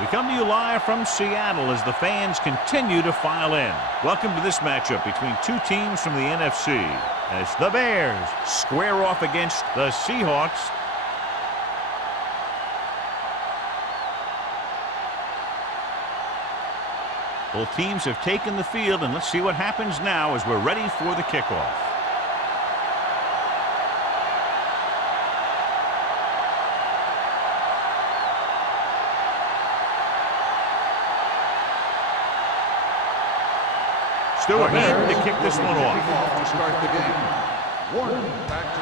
We come to you live from Seattle as the fans continue to file in. Welcome to this matchup between two teams from the NFC as the Bears square off against the Seahawks. Both teams have taken the field, and let's see what happens now as we're ready for the kickoff. Stewart in to kick this one off. To start the game. Warner back to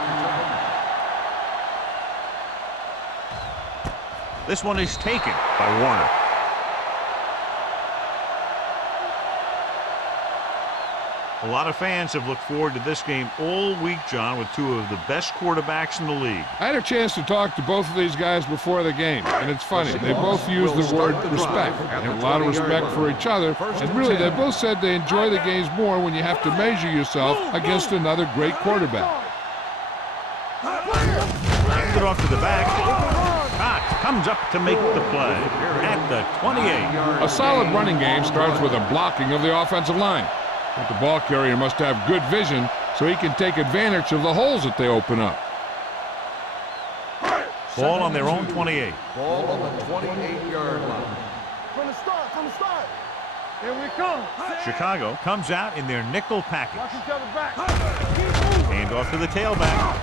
return. This one is taken by Warner. A lot of fans have looked forward to this game all week, John, with two of the best quarterbacks in the league. I had a chance to talk to both of these guys before the game, and it's funny. They both use the word respect. They have a lot of respect for each other, and really they both said they enjoy the games more when you have to measure yourself against another great quarterback. Hands it off to the back. Cox comes up to make the play at the 28. A solid running game starts with a blocking of the offensive line. But the ball carrier must have good vision so he can take advantage of the holes that they open up. Ball on their own 28. Ball on the 28-yard line. From the start. Here we come. Chicago comes out in their nickel package. Watch each other back. Hand off to the tailback.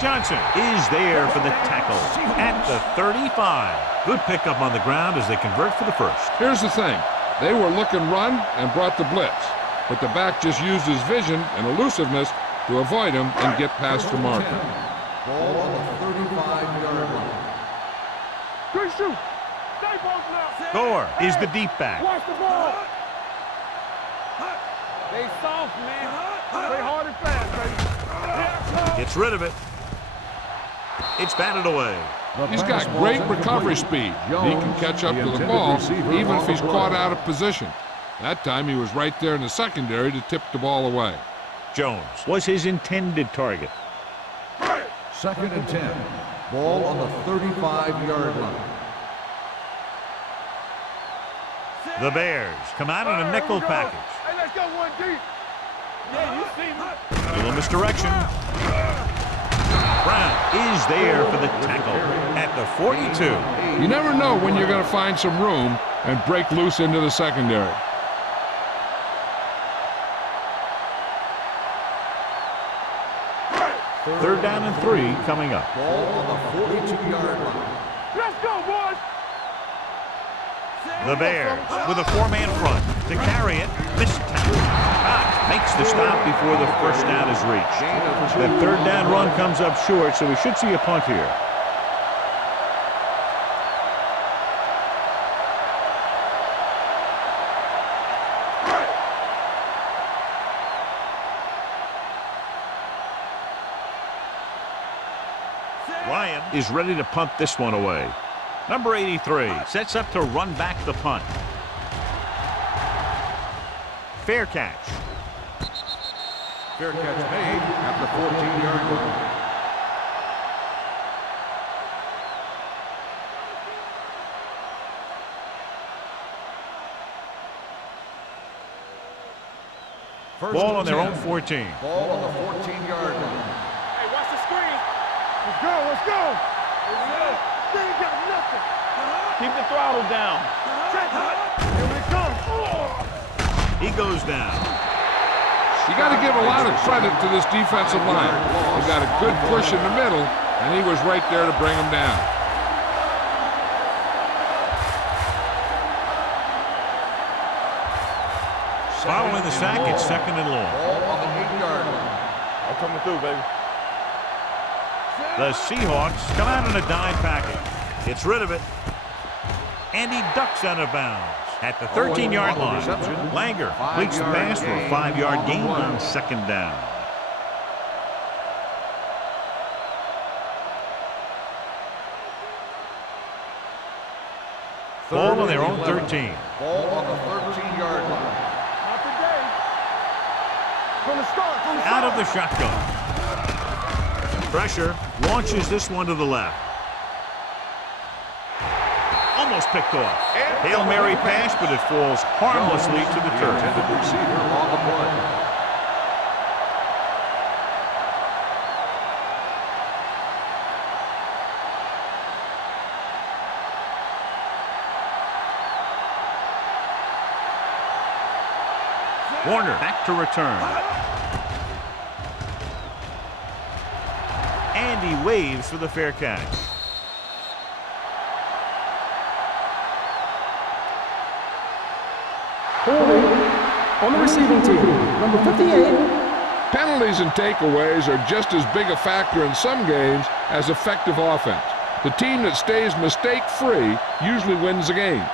Johnson is there for the tackle at the 35. Good pickup on the ground as they convert for the first. Here's the thing. They were looking run and brought the blitz. But the back just used his vision and elusiveness to avoid him and get past the marker. Ball on the 35-yard line. Good shoot. Stay both now. Gore is the deep back. Watch the ball. They soft, man. Play hard and fast, baby. Gets rid of it. It's batted away. He's got great recovery speed. He can catch up to the ball even if he's caught out of position. That time he was right there in the secondary to tip the ball away. Jones was his intended target. 2nd and 10. Ball on the 35-yard line. The Bears come out in a nickel package. Hey, let's go one deep. Yeah, you see me. Little misdirection. Brown is there for the tackle at the 42. You never know when you're going to find some room and break loose into the secondary. Third down and 3 coming up. Ball on the 42-yard line. Let's go, boys. The Bears with a four-man front to carry it. Missed tackle. Cox makes the stop before the first down is reached. The third down run comes up short, so we should see a punt here. Ryan is ready to punt this one away. Number 83 sets up to run back the punt. Fair catch. Fair catch made at the 14-yard line. Ball on their own 14. Ball on the 14-yard line. Hey, watch the screen. Let's go. They ain't got nothing. Keep the throttle down. Here we come. He goes down. You got to give a lot of credit to this defensive line. They got a good push in the middle, and he was right there to bring him down. Following the sack, it's 2nd and long. Ball on the 8-yard line. I'm coming through, baby. The Seahawks come out in a dime package. Gets rid of it. And he ducks out of bounds at the 13-yard line. Langer completes the pass for a 5-yard gain on 2nd down. Ball on their own 13. Ball on the 13-yard line. Not today. From the start. Out of the shotgun. Pressure launches this one to the left. almost picked off. Hail Mary pass, but it falls harmlessly to the turf. Intended receiver on the play. Warner back to return. And he waves for the fair catch. Holding on the receiving team, number 58. Penalties and takeaways are just as big a factor in some games as effective offense. The team that stays mistake-free usually wins the game.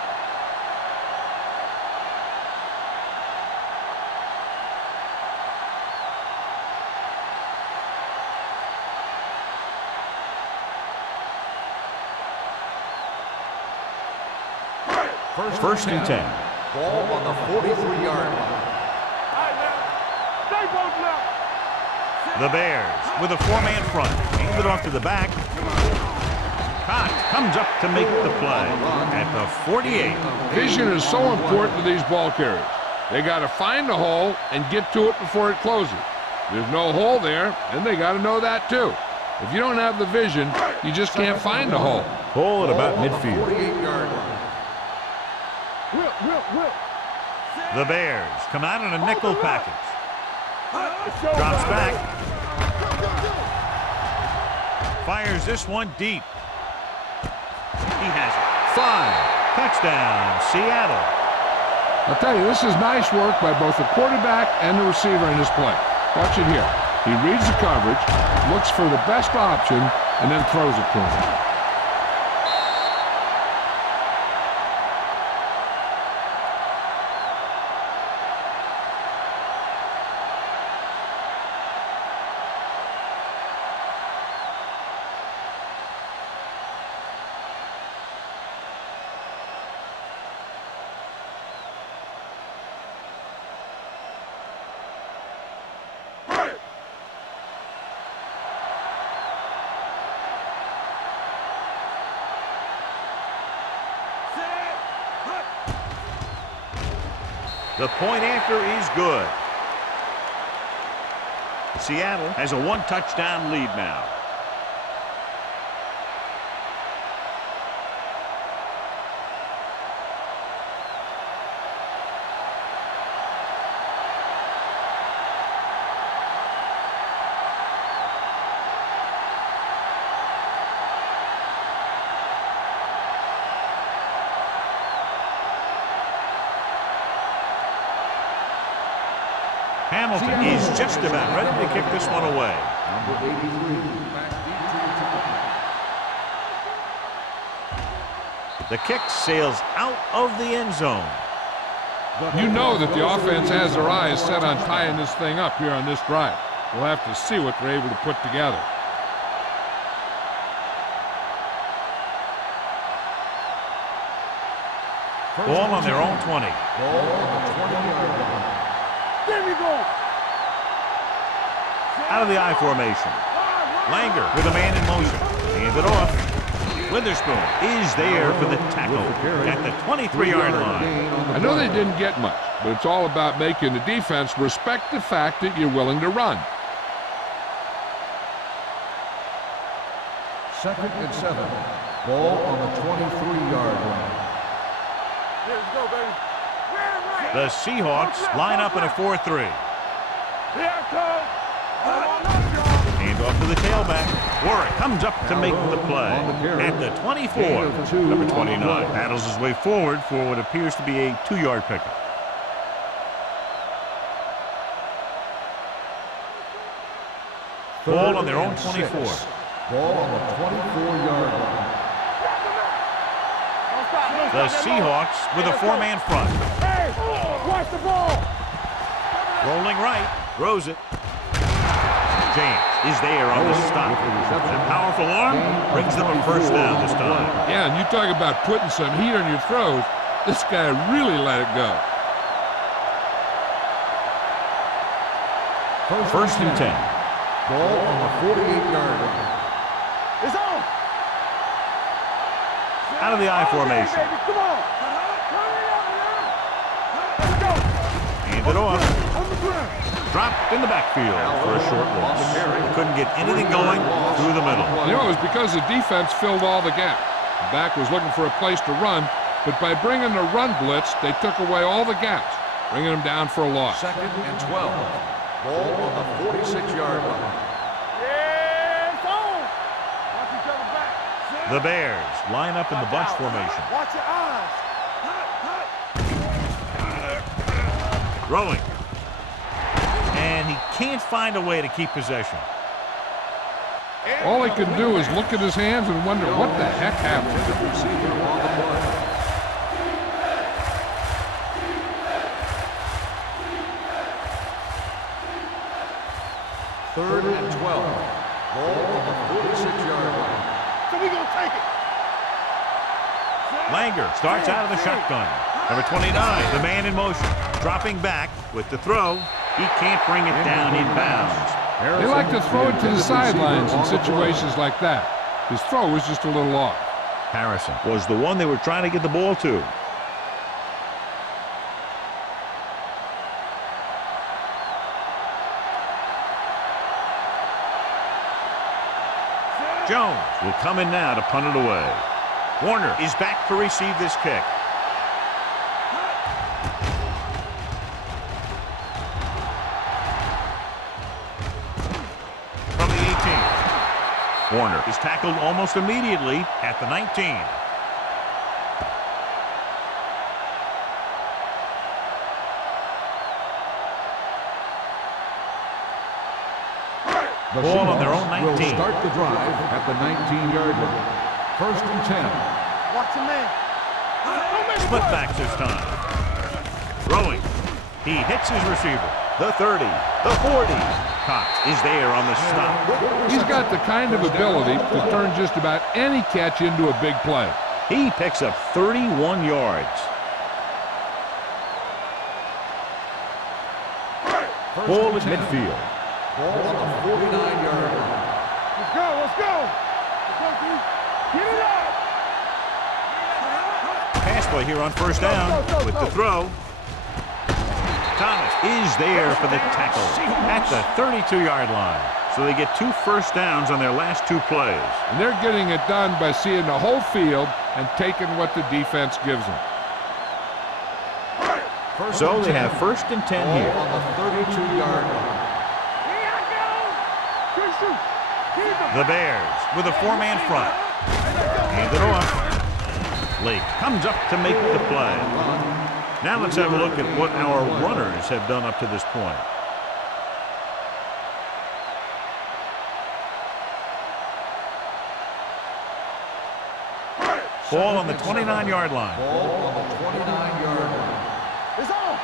First and 10. Ball on the 43-yard line. The Bears with a four-man front. Hands it off to the back. Cox comes up to make the play at the 48. Vision is so important to these ball carriers. They got to find the hole and get to it before it closes. There's no hole there, and they got to know that too. If you don't have the vision, you just can't find the hole. Hole at about midfield. 48-yard line. The Bears come out in a nickel package. Drops back. Fires this one deep. He has it. 5. Touchdown, Seattle. I'll tell you, this is nice work by both the quarterback and the receiver in this play. Watch it here. He reads the coverage, looks for the best option, and then throws it to him. The point after is good. Seattle has a one-touchdown lead now. Hamilton is just about ready to kick this one away. Number 83. Back deep to the 10. The kick sails out of the end zone. You know that the offense has their eyes set on tying this thing up here on this drive. We'll have to see what they're able to put together. Ball on their own 20. Ball on the 20-yard line. There we go. Out of the I formation. Langer with a man in motion. Hand it off. Witherspoon is there for the tackle at the 23-yard line. I know they didn't get much, but it's all about making the defense respect the fact that you're willing to run. 2nd and 7. Ball on the 23-yard line. Let's go, baby. The Seahawks line up in a 4-3. Hand off to the tailback. Warwick comes up to make the play at the 24. Number 29 paddles his way forward for what appears to be a 2-yard pickup. Ball on their own 24. Ball on the 24-yard line. The Seahawks with a 4-man front. Hey, watch the ball. Rolling right, throws it. James is there on the stop. A powerful arm brings them a first down this time. Yeah, and you talk about putting some heat on your throws. This guy really let it go. First and 10. Ball on the 48-yard line. It's on. Out of the I formation. Come on. Hand it off. On the ground. Dropped in the backfield for a short loss. They couldn't get anything going through the middle. You know, it was because the defense filled all the gaps. The back was looking for a place to run, but by bringing the run blitz, they took away all the gaps, bringing them down for a loss. 2nd and 12. Ball on the 46-yard line. Yeah, it's on. Watch each other back. The Bears line up in the bunch formation. Watch your eyes. Throwing. And he can't find a way to keep possession. All he can do is look at his hands and wonder what the heck happened. Receiver on the play. Third and 12. Ball on the 46-yard line. So we gonna take it. Langer starts out of the shotgun. Number 29, the man in motion. Dropping back with the throw. He can't bring it down in bounds. They like to throw it to the sidelines in situations like that. His throw was just a little off. Harrison was the one they were trying to get the ball to. Jones will come in now to punt it away. Warner is back to receive this kick. From the 18. Warner is tackled almost immediately at the 19. The Ball on their own Seahawks will 19. start the drive at the 19-yard line. 1st and 10. Watch your man. Split backs this time. Throwing. He hits his receiver. The 30. The 40. Cox is there on the stop. He's got the kind of ability to turn just about any catch into a big play. He picks up 31 yards. Ball at midfield. Ball on the 49-yard line. Let's go. Let's go. Let's go, dude. Get it up. Pass play here on first down with the throw. Thomas is there for the tackle at the 32-yard line. So they get 2 first downs on their last 2 plays. And they're getting it done by seeing the whole field and taking what the defense gives them. So they have 1st and 10 Ball here. on the 32-yard line. Here I go. Good shoot. Keep it. The Bears with a 4-man front. Hand it off. Lake comes up to make the play. Now let's have a look at what our runners have done up to this point. Ball on the 29-yard line. Ball on the 29-yard line. It's on.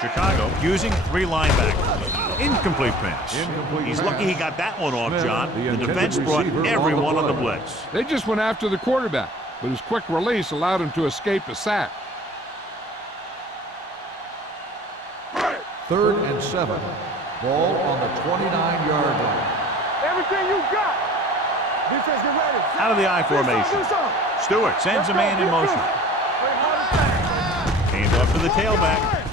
Chicago using 3 linebackers. Incomplete pass. He's lucky he got that one off, John. The defense brought everyone on the blitz. They just went after the quarterback, but his quick release allowed him to escape a sack. 3rd and 7. Ball on the 29-yard line. Everything you got. Defense, get ready. Out of the I formation. Stewart sends a man in motion. Hands off to the tailback.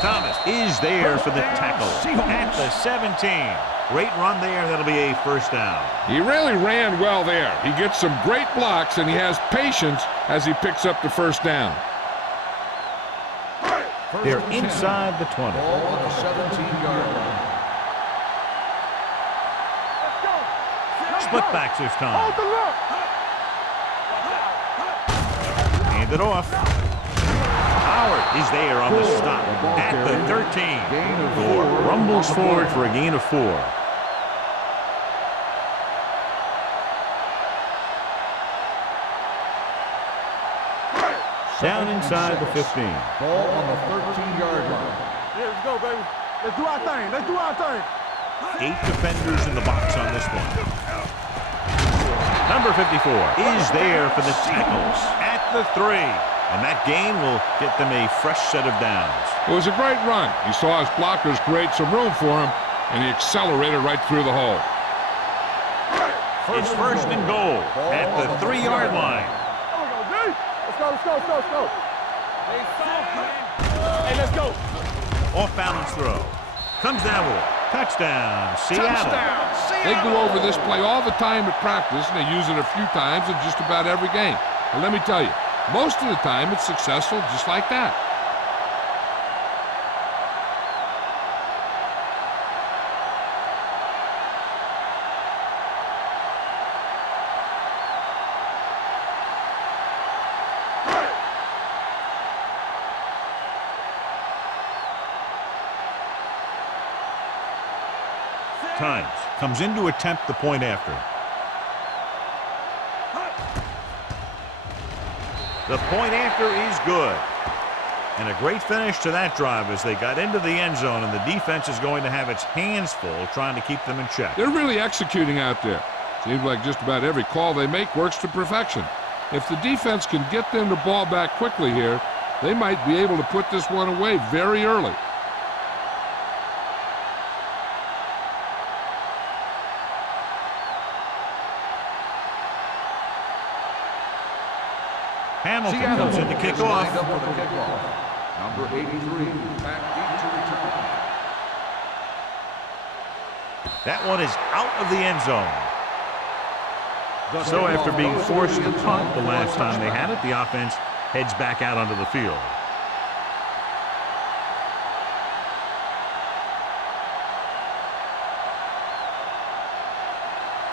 Thomas is there for the tackle at the 17. Great run there. That'll be a first down. He really ran well there. He gets some great blocks, and he has patience as he picks up the first down. They're inside the 20. Ball on the 17-yard line. Split backs this time. Hold the look. Hand it off. Howard is there on the stop at the 13. Gore rumbles forward for a gain of 4. Down inside the 15. Ball on the 13-yard line. Yeah, let's go, baby. Let's do our thing. Let's do our thing. 8 defenders in the box on this one. Number 54 is there for the tackles at the 3. And that gain will get them a fresh set of downs. It was a great run. He saw his blockers create some room for him, and he accelerated right through the hole. It's first and goal at the 3-yard line. Let's go, let's go, let's go, let's go. Hey, let's go. Off balance throw. Comes down with it. Touchdown, Seattle. They go over this play all the time at practice, and they use it a few times in just about every game. And let me tell you, most of the time it's successful just like that. Times comes in to attempt the point after. The point after is good. And a great finish to that drive as they got into the end zone, and the defense is going to have its hands full trying to keep them in check. They're really executing out there. Seems like just about every call they make works to perfection. If the defense can get them the ball back quickly here, they might be able to put this one away very early. Hamilton comes in to kick off. Number 83, back deep to return. That one is out of the end zone. So after being forced to punt the last time they had it, the offense heads back out onto the field.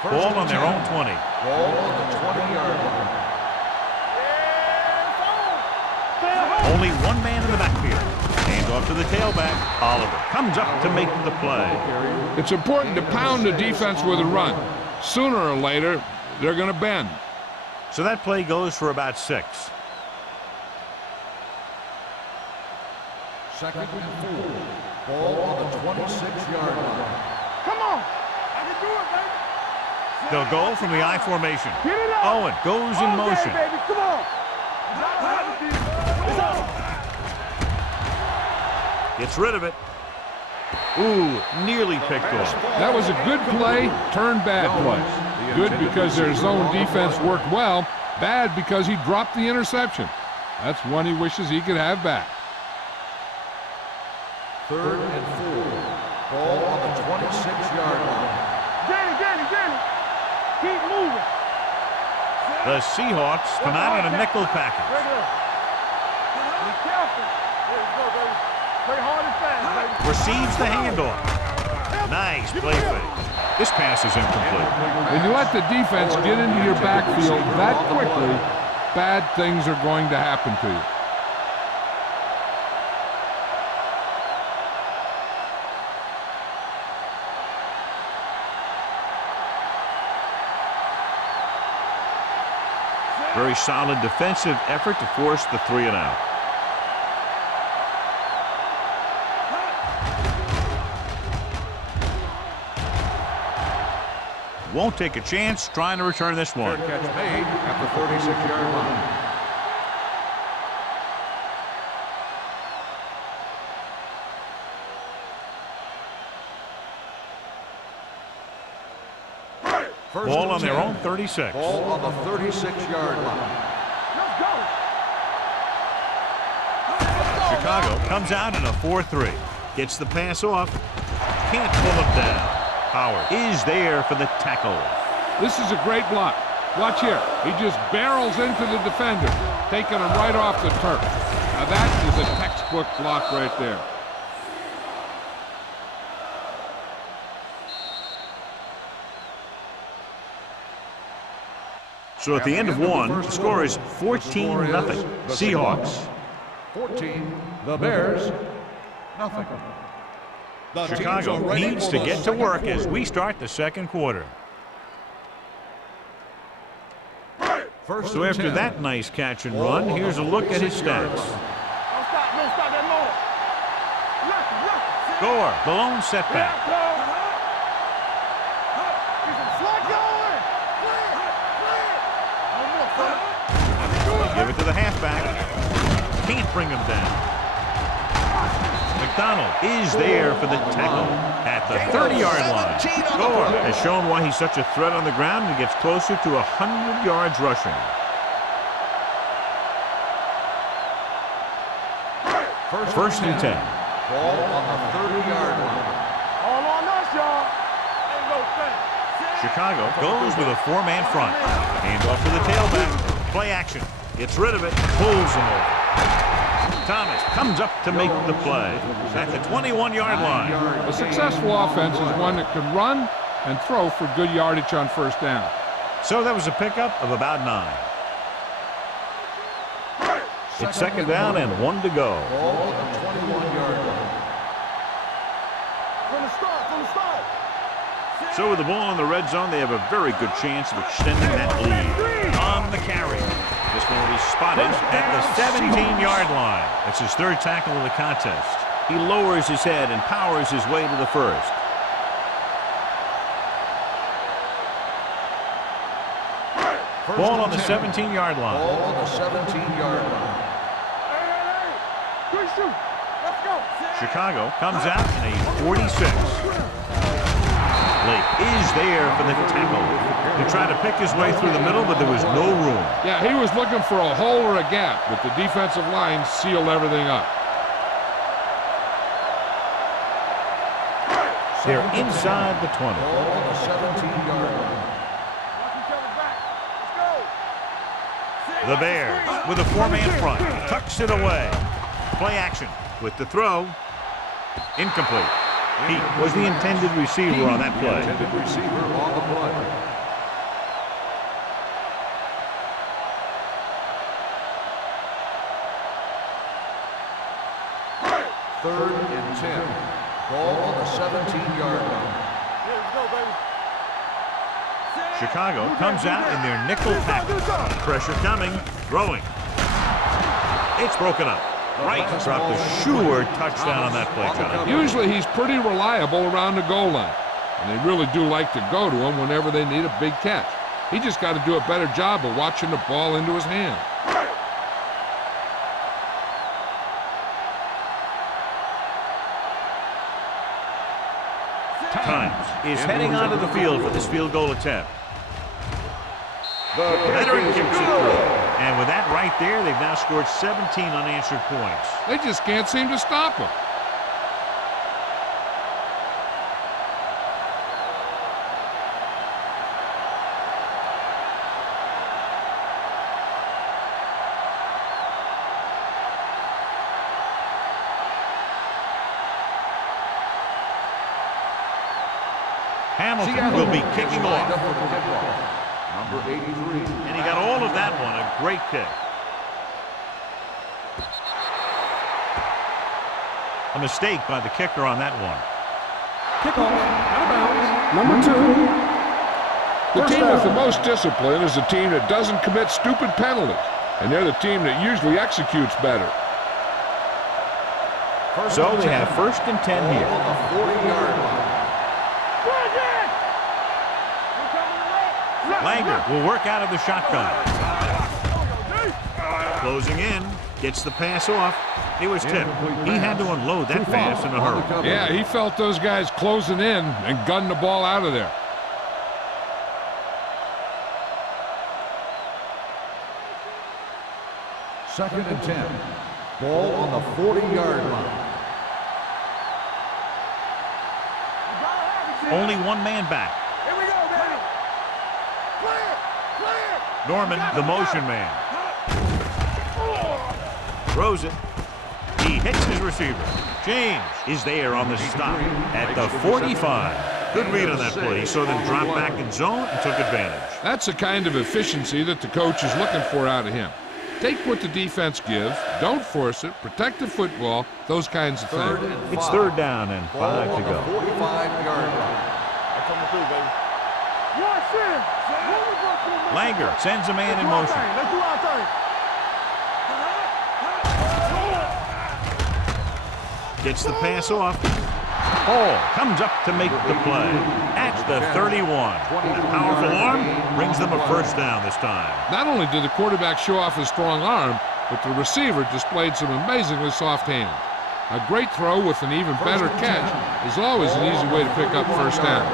Ball on their own 20. Ball on the 20-yard line. Only one man in the backfield. Hands off to the tailback. Oliver comes up to make the play. It's important to pound the defense with a run. Sooner or later, they're going to bend. So that play goes for about 6. Second and 4. Ball on the 26-yard line. Come on. I can do it, baby. They'll go from the I formation. Get it up. Owen goes in motion. Baby, come on. Gets rid of it. Ooh, nearly picked off. That was a good play, turned bad play. Good because their zone defense worked well. Bad because he dropped the interception. That's one he wishes he could have back. Third and 4. Ball on the 26-yard line. Danny. Keep moving. The Seahawks come out in a nickel package. Be careful. There you go, baby. Play hard and fast, baby. Receives the handoff. Nice play fake. This pass is incomplete. When you let the defense get into your backfield that quickly, bad things are going to happen to you. Very solid defensive effort to force the 3 and out. Won't take a chance trying to return this one. Fair catch made at the 36-yard line. Ball on their own 36. Ball on the 36-yard line. Let's go. Chicago comes out in a 4-3. Gets the pass off. Can't pull him down. Howard is there for the tackle. This is a great block. Watch here. He just barrels into the defender, taking him right off the turf. Now that is a textbook block right there. So at the end of one, the score is 14-0. Seahawks. 14, the Bears, nothing. Chicago needs to get to work as we start the second quarter. First So and after 10. that nice catch and run, here's a look at his stats. Don't stop that motor. Score, the lone setback. Give it to the halfback. Can't bring him down. The McDonald is there for the tackle at the 30-yard line. Gore has shown why he's such a threat on the ground and gets closer to 100 yards rushing. First and 10. Ball on the 30-yard line. All on us, y'all. Ain't no thing. Chicago goes with a four-man front. Hand off to the tailback. Play action. Gets rid of it. Pulls him over. Thomas comes up to make the play at the 21-yard line. A successful offense is one that can run and throw for good yardage on first down. So that was a pickup of about 9. It's second down and 1 to go. Ball on the 21-yard line. From the start. So with the ball in the red zone, they have a very good chance of extending that lead. On the carry. This one will be spotted at the 17-yard line. That's his third tackle of the contest. He lowers his head and powers his way to the first. Ball on the 17-yard line. Ball on the 17-yard line. Quick shoot. Let's go. Chicago comes out in a 46. Blake is there for the tackle. He tried to pick his way through the middle, but there was no room. Yeah, he was looking for a hole or a gap, but the defensive line sealed everything up. They're inside the 20. Ball on the 17-yard line. Watch each other back. Let's go. The Bears with a four-man front. Tucks it away. Play action with the throw. Incomplete. He was the intended receiver on that play. Intended receiver on the play. Third and 10. Ball on the 17-yard line. Here we go, baby. Chicago comes out in their nickel package. Pressure coming. Throwing. It's broken up. Right, dropped a sure touchdown on that play, John. Usually he's pretty reliable around the goal line, and they really do like to go to him whenever they need a big catch. He just got to do a better job of watching the ball into his hand. Times is heading onto the field for this field goal attempt. The veteran kicks it through. And with that right there, they've now scored 17 unanswered points. They just can't seem to stop him. Hamilton will be kicking Lined off. up for the kickoff. Number 83. And he got all of that one. A great kick. A mistake by the kicker on that one. Kickoff, out of bounds, number 2. The team with the most discipline is the team that doesn't commit stupid penalties, and they're the team that usually executes better. So they have first and 10 Ball here. on the 40-yard line. Langer will work out of the shotgun. Closing in. Gets the pass off. It was tipped. He had to unload that pass in a hurry. Yeah, he felt those guys closing in and gunned the ball out of there. Second and 10. Ball on the 40-yard line. Only one man back. Here we go, baby. Clear. Norman, the motion man. Throws it. He hits his receiver. James is there on the stop at the 45. Good read on that play. He saw them drop back in zone and took advantage. That's the kind of efficiency that the coach is looking for out of him. Take what the defense gives, don't force it, protect the football, those kinds of things. It's third down and 5 to go. 45-yard line. I'm coming through, baby. Langer sends a man in motion. Let's do our thing. Gets the pass off. Hall comes up to make the play at the 31. A powerful arm brings them a first down this time. Not only did the quarterback show off his strong arm, but the receiver displayed some amazingly soft hands. A great throw with an even better catch is always an easy way to pick up first down.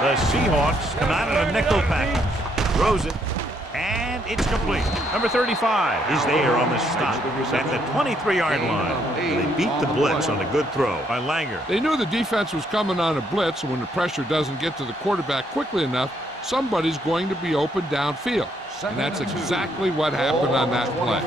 The Seahawks come out in a nickel package. Throws it. And it's complete. Number 35 is there on the stop at the 23-yard line. They beat the blitz on a good throw by Langer. They knew the defense was coming on a blitz, and when the pressure doesn't get to the quarterback quickly enough, somebody's going to be open downfield. And that's exactly what happened on that play.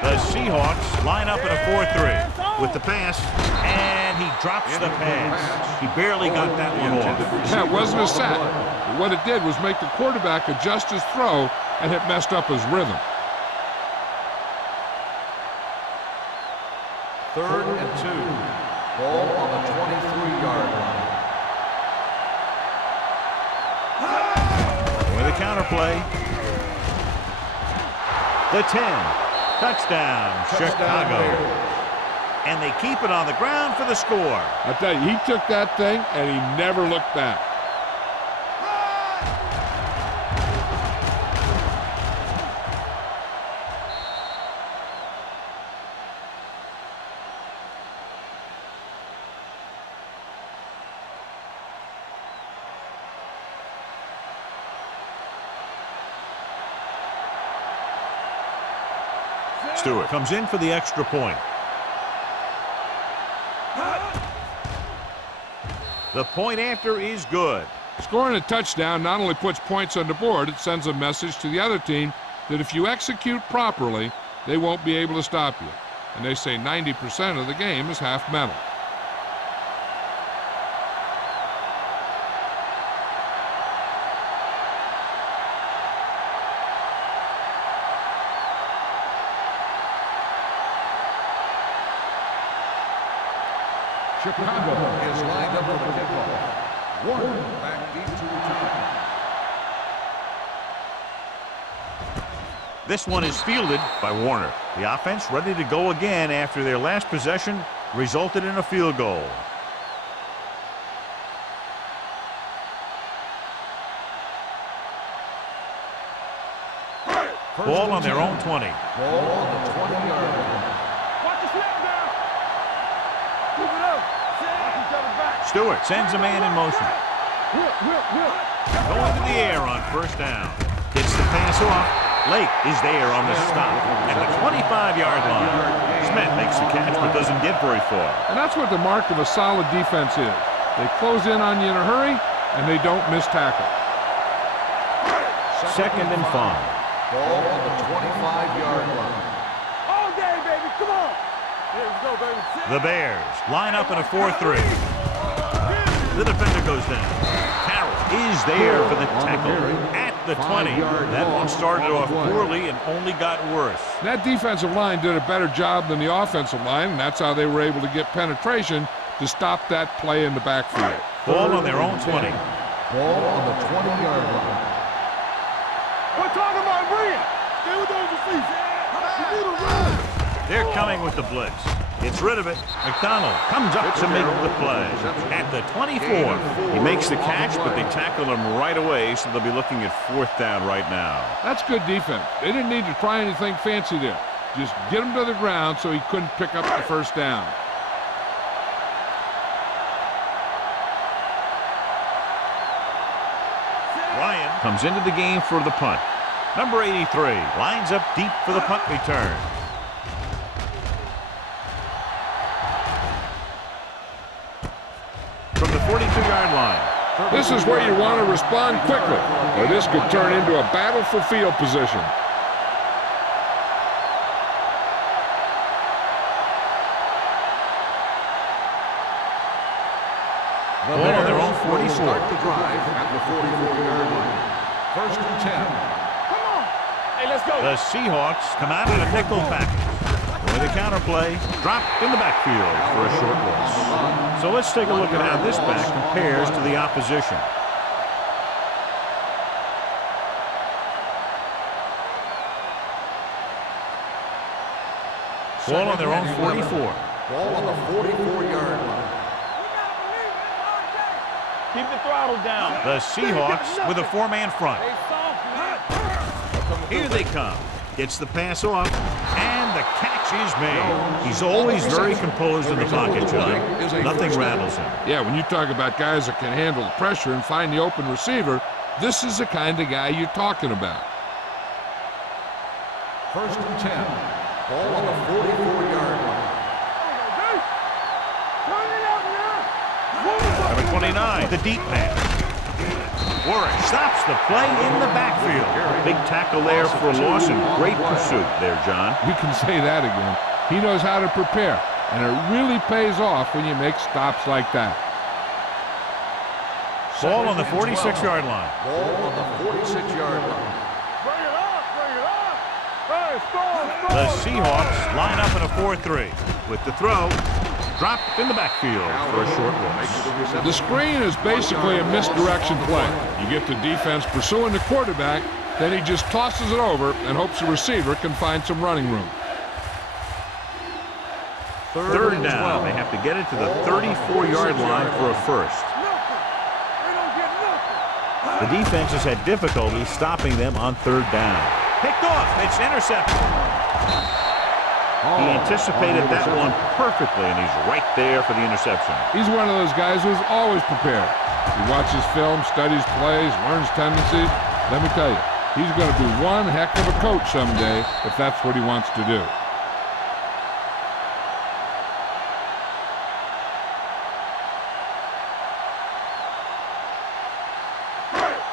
The Seahawks line up in a 4-3 with the pass, and he drops the pass. He barely got that one off. That wasn't a sack. But what it did was make the quarterback adjust his throw, and it messed up his rhythm. 3rd and 2. Ball on the 23-yard line. With a counter play. The 10. Touchdown, Chicago. And they keep it on the ground for the score. I tell you, he took that thing, and he never looked back. Stewart comes in for the extra point. The point after is good. Scoring a touchdown not only puts points on the board, it sends a message to the other team that if you execute properly, they won't be able to stop you. And they say 90% of the game is half mental. Chicago is lined up for the kickoff. Warner back deep to return. This one is fielded by Warner. The offense ready to go again after their last possession resulted in a field goal. Ball on their own 20. Ball on the 20-yard line. Stewart sends a man in motion. Going to the air on first down. Gets the pass off. Lake is there on the stop at the 25-yard line. Smith makes the catch but doesn't get very far. And that's what the mark of a solid defense is. They close in on you in a hurry, and they don't miss tackle. 2nd and 5. Ball on the 25-yard line. All day, baby. Come on. Here we go, baby. The Bears line up in a 4-3. The defender goes down. Carroll is there for the tackle at the 20. That one started off poorly and only got worse. That defensive line did a better job than the offensive line, and that's how they were able to get penetration to stop that play in the backfield. Ball on their own 20. Ball on the 20-yard line. We're talking about brilliant. Stay with those receivers. You need to run. They're coming with the blitz. Gets rid of it. McDonald comes up to make the play. At the 24. He makes the catch, but they tackle him right away, so they'll be looking at 4th down right now. That's good defense. They didn't need to try anything fancy there. Just get him to the ground so he couldn't pick up the first down. Ryan comes into the game for the punt. Number 83 lines up deep for the punt return. From the 42-yard line. This is where you want to respond quickly, or this could turn into a battle for field position. The Ball on their own 44. Start the drive at the 44-yard line. 1st and 10. Come on. Hey, let's go. The Seahawks come out in a nickel package. With a counter play, dropped in the backfield for a short loss. So let's take a look at how this back compares to the opposition. Ball on their own 44. Ball on the 44-yard line. Keep the throttle down. The Seahawks with a 4-man front. Stay soft, man. Here they come. Gets the pass off, and the catch is made. He's always very composed in the pocket, John. Nothing rattles him. Yeah, when you talk about guys that can handle the pressure and find the open receiver, this is the kind of guy you're talking about. 1st and 10. Ball on the 44-yard line. Number 29, the deep pass. Warren stops the play in the backfield. Big tackle there for a loss and great pursuit there, John. You can say that again. He knows how to prepare, and it really pays off when you make stops like that. Ball on the 46-yard line. Ball on the 46-yard line. Bring it up, bring it up. Hey, score. The Seahawks line up in a 4-3. With the throw, dropped in the backfield for a short loss. The screen is basically a misdirection play. You get the defense pursuing the quarterback, then he just tosses it over and hopes the receiver can find some running room. Third down. They have to get it to the 34-yard line for a first. The defense has had difficulty stopping them on third down. Picked off. It's intercepted. He anticipated that one perfectly, and he's right there for the interception. He's one of those guys who's always prepared. He watches film, studies plays, learns tendencies. Let me tell you, he's going to be one heck of a coach someday if that's what he wants to do.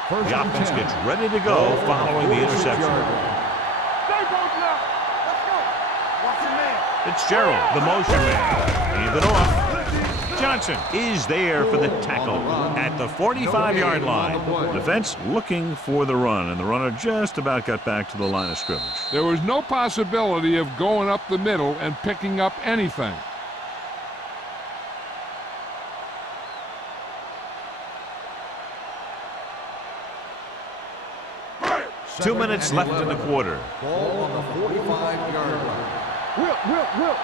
The offense gets ready to go following the interception. Fitzgerald, the motion man. Hand it off. Johnson is there for the tackle at the 45-yard line. Defense looking for the run, and the runner just about got back to the line of scrimmage. There was no possibility of going up the middle and picking up anything. Two minutes left in the quarter. Ball on the 45-yard line. Will.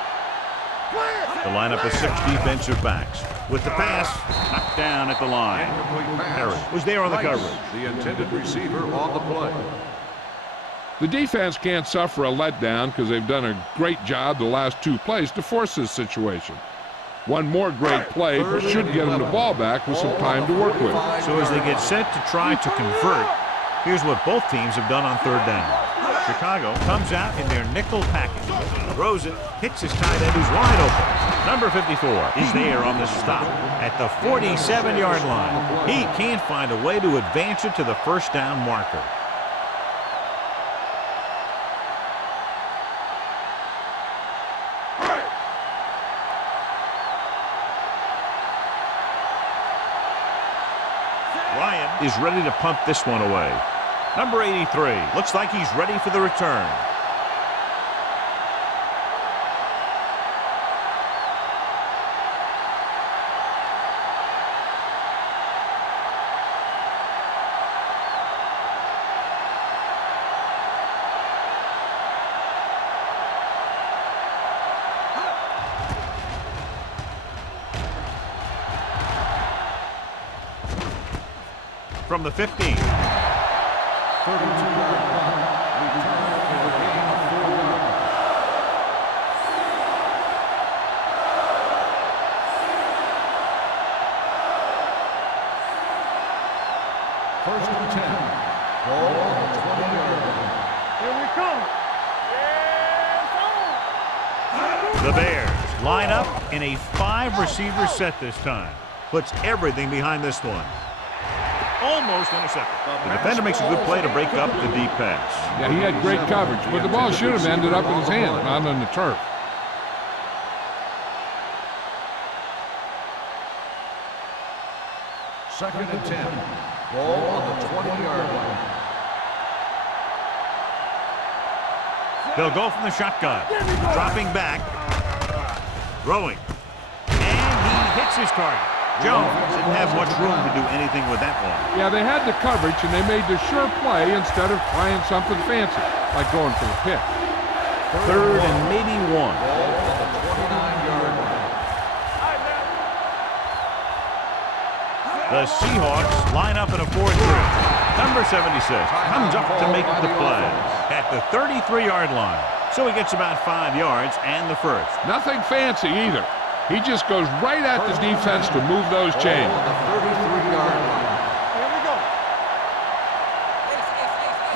The lineup of 6 defensive backs. With the pass, knocked down at the line. Harris was there on the coverage. The intended receiver on the play. The defense can't suffer a letdown because they've done a great job the last 2 plays to force this situation. One more great play should get them the ball back with some time to work with. So as they get set to try to convert, here's what both teams have done on third down. Chicago comes out in their nickel package. Throws it, hits his tight end who's wide open. Number 54 is there on the stop at the 47-yard line. He can't find a way to advance it to the first down marker. Ryan is ready to punt this one away. Number 83 looks like he's ready for the return. From the 15. 32-yard punt. Return for a gain of 4 yards. First and 10. Ball on the 20-yard line. Here we come. The Bears line up in a 5-receiver set this time. Puts everything behind this one. Almost intercepted. The defender makes a good play to break up the deep pass. Yeah, he had great coverage, but the ball should have ended up in his hand, not on the turf. Second and 10. Ball on the 20-yard line. They'll go from the shotgun. Dropping back. Throwing. And he hits his target. Jones didn't have much room to do anything with that one. Yeah, they had the coverage, and they made the sure play instead of trying something fancy, like going for the pick. Third and maybe 1. Ball on the 29-yard line. The Seahawks line up in a 4-3. Number 76 comes up to make the play. at the 33-yard line. So he gets about 5 yards and the first. Nothing fancy either. He just goes right at the defense to move those chains. On the 33-yard line. Here we go.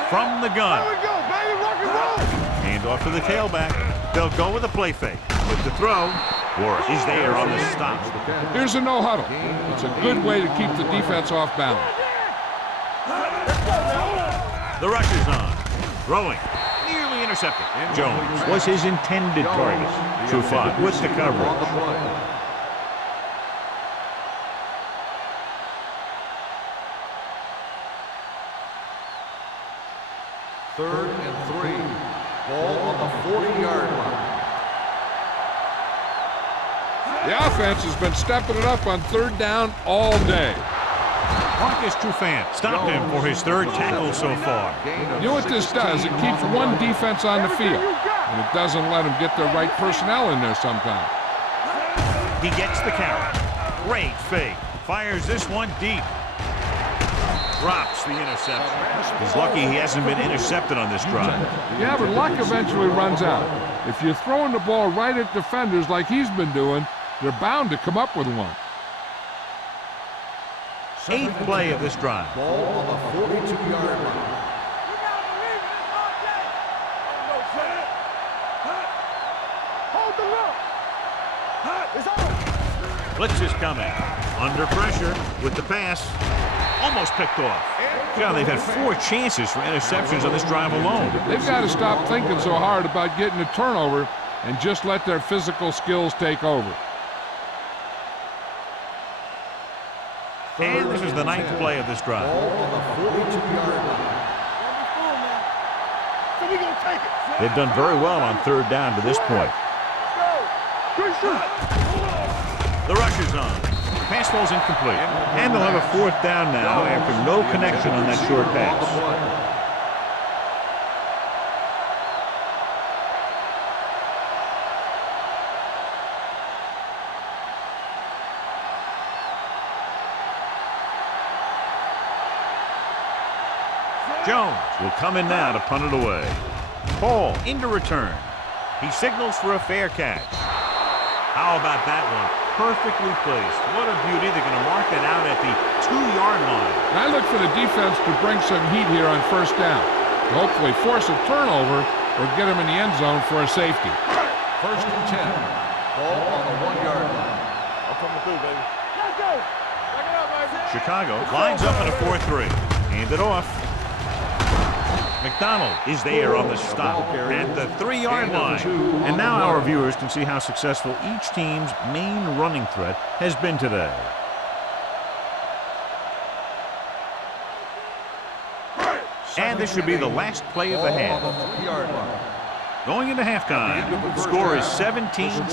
From the gun. Here we go, baby. Rock and roll. Hand off to the tailback. They'll go with a play fake. With the throw, or is there on the stop. Here's a no huddle. It's a good way to keep the defense off balance. The rush is on. Throwing. Nearly intercepted. Jones was his intended target. Trufant with the coverage. Third and 3. Ball on the 40-yard line. The offense has been stepping it up on third down all day. Marcus Trufant stopped him for his third tackle so far. You know what this does? It keeps one defense on the field, and it doesn't let them get the right personnel in there sometimes. He gets the carry. Great fake. Fires this one deep. Drops the interception. He's lucky he hasn't been intercepted on this drive. Yeah, but luck eventually runs out. If you're throwing the ball right at defenders like he's been doing, they're bound to come up with one. 8th play of this drive. Ball on the 42-yard line. Hold the look. It's on. Blitz is coming. Under pressure with the pass. Almost picked off. John, they've had 4 chances for interceptions on this drive alone. They've got to stop thinking so hard about getting a turnover and just let their physical skills take over. And this is the 9th play of this drive. Ball on the 42-yard line. So we gonna take it. They've done very well on third down to this point. Good shoot. The rush is on. Pass falls incomplete. And they'll have a 4th down now after no connection on that short pass. Jones will come in now to punt it away. Ball into return. He signals for a fair catch. How about that one? Perfectly placed. What a beauty. They're going to mark that out at the 2-yard line. And I look for the defense to bring some heat here on first down, to hopefully force a turnover or get them in the end zone for a safety. First and 10. Ball on the 1-yard line. I'm coming through, baby. Let's go. Back it up, baby. Chicago lines up in a 4-3. Hand it off. McDonald is there on the stop at the 3-yard line. And now our viewers can see how successful each team's main running threat has been today. And this should be the last play of the half. Going into halftime, the score is 17-7.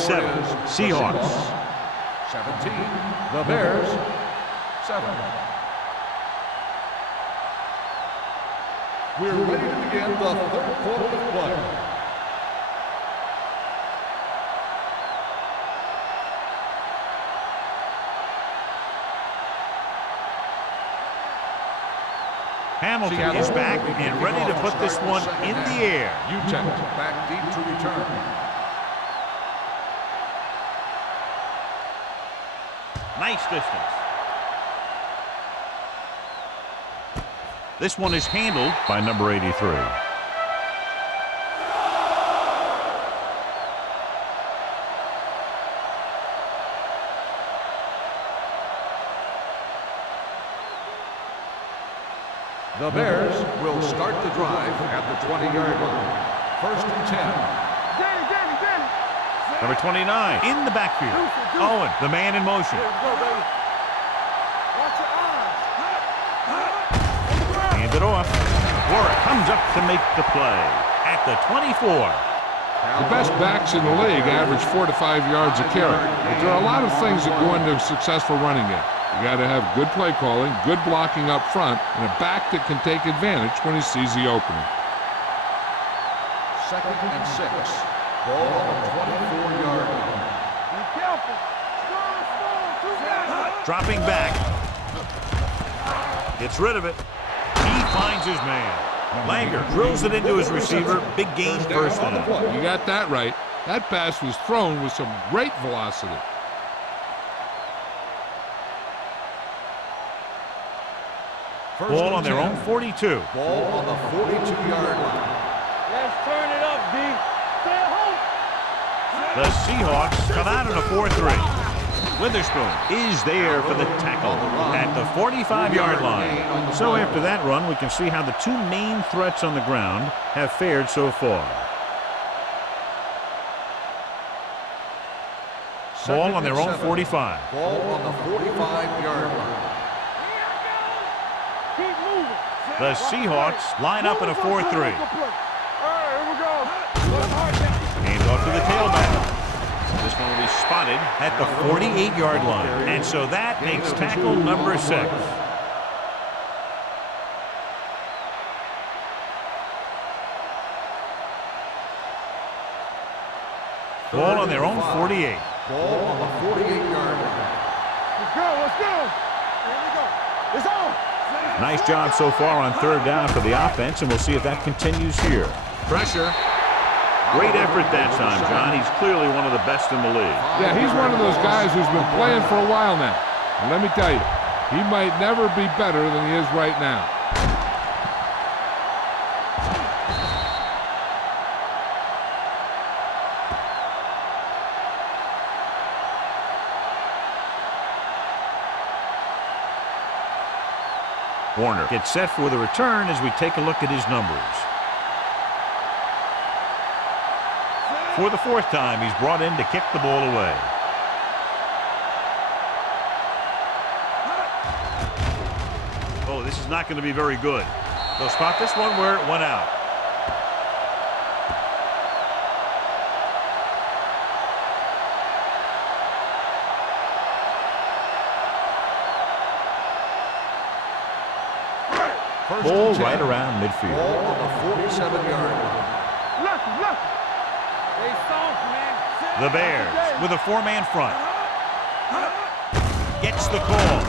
Seahawks. 17. The Bears. 7. We're ready to begin the third quarter of play. Hamilton is back and ready to put this one in the air. Utah back deep to return. Nice distance. This one is handled by number 83. The Bears will start the drive at the 20-yard line. First and 10. Danny. Number 29 in the backfield. Owen, the man in motion. Here we go, baby. Watch your eyes. Hand it off. Warwick comes up to make the play at the 24. The best backs in the league average 4 to 5 yards a carry. But there are a lot of things that go into a successful running game. You got to have good play calling, good blocking up front, and a back that can take advantage when he sees the opening. Second and 6. Ball on the 24-yard line. Be careful. Small. Dropping back. Gets rid of it. He finds his man. Langer drills it into his receiver. Big gain first down. You got that right. That pass was thrown with some great velocity. Ball on their own 42. Ball on the 42-yard line. Let's turn it up, D. Stay home. The Seahawks come out in a 4-3. Witherspoon is there for the tackle at the 45-yard line. So after that run, we can see how the two main threats on the ground have fared so far. Ball on their own 45. Ball on the 45-yard line. Keep moving. The Seahawks line up in a 4-3. All right, here we go. Hands off to the tailback. This one will be spotted at the 48-yard line. And so that makes tackle number 6. Ball on their own 48. Ball on the 48-yard line. Let's go, let's go. Here we go. It's on. Nice job so far on third down for the offense, and we'll see if that continues here. Pressure. Great effort that time, John. He's clearly one of the best in the league. Yeah, he's one of those guys who's been playing for a while now. And let me tell you, he might never be better than he is right now. Warner gets set for the return as we take a look at his numbers. For the 4th time, he's brought in to kick the ball away. Oh, this is not going to be very good. They'll spot this one where it went out. Ball right around midfield. Ball on the 47-yard line. Look. They soft, man. The Bears with a 4-man front. Gets the call.